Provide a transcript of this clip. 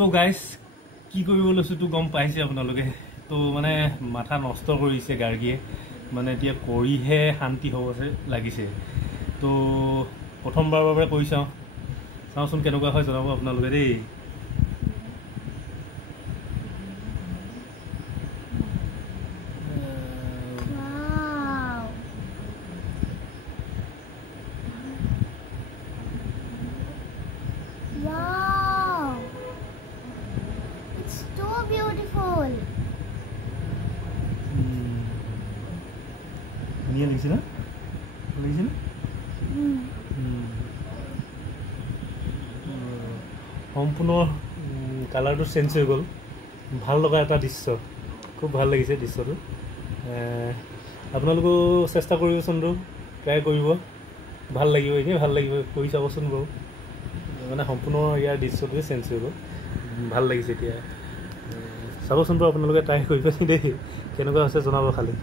তো গাইজ কি কৰিব লৈছোঁ তো গম পাইছে আপোনালোকে তো মানে মাথা নষ্ট কৰিছে গাৰ্গীয়ে মানে এতিয়া কৰিহে শান্তি হ'ব লাগিছে তো প্ৰথমবাৰৰ বাবে কৰি চাওঁচোন কেনেকুৱা হয় জনাব আপোনালোকে দেই ধুনীয়া লাগিছে না সম্পূৰ্ণ কালাৰটো চেঞ্জ হৈ গ'ল ভাল লগা এটা দৃশ্য খুব ভাল লাগিছে দৃশ্যটো আপোনালোকেও চেষ্টা কৰিবচোন ট্ৰাই কৰিব ভাল লাগিব এনেই ভাল লাগিব কৰি চাবচোন বাৰু মানে সম্পূৰ্ণ ইয়াৰ দৃশ্যটোৱে চেঞ্জ হৈ গ'ল ভাল লাগিছে এতিয়া চাবচোন বাৰু আপোনালোকে ট্ৰাই কৰিব দেই কেনেকুৱা হৈছে জনাব খালি